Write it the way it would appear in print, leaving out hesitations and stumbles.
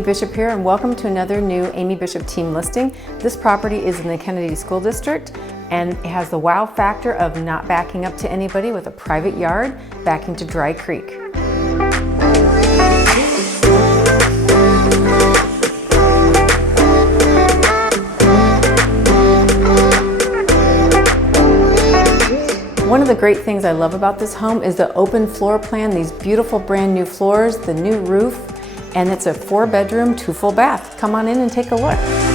Amy Bishop here, and welcome to another new Amy Bishop team listing. This property is in the Kennedy School District and it has the wow factor of not backing up to anybody with a private yard, backing to Dry Creek. One of the great things I love about this home is the open floor plan, these beautiful brand new floors, the new roof, and it's a 4-bedroom, 2 full bath. Come on in and take a look.